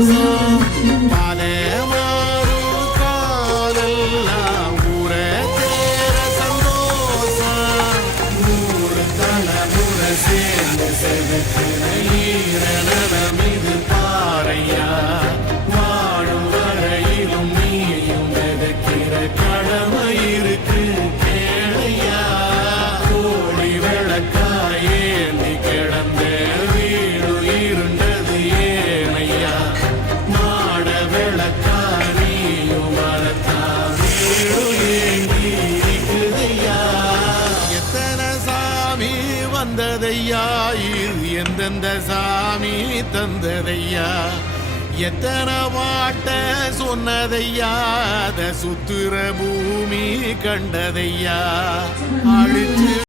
சந்தோஷம் பல மாறு காலெல்லாம் ஊர தேர சந்தோஷம் ஊரு தலைமுறை சேர்ந்து செலுத்தின ஈரநலம் இது பாறையா வாழும் வரையிலும் நீயும் விதைக்கிற கடமை இருக்கு கேளையா கோழி விளக்காயேந்தி கிடந்த வீடு இருண்டது ஏனையா மாட விளக்கா நீயும் மரத்தா வீடு ஏங்கி இருக்குதையா எத்தனை சாமி வந்ததையா இது எந்தெந்த சாமி தந்ததையா எத்தனை பாட்ட சொன்னதையா அத சுத்துற பூமி கண்டதையா அழிச்சு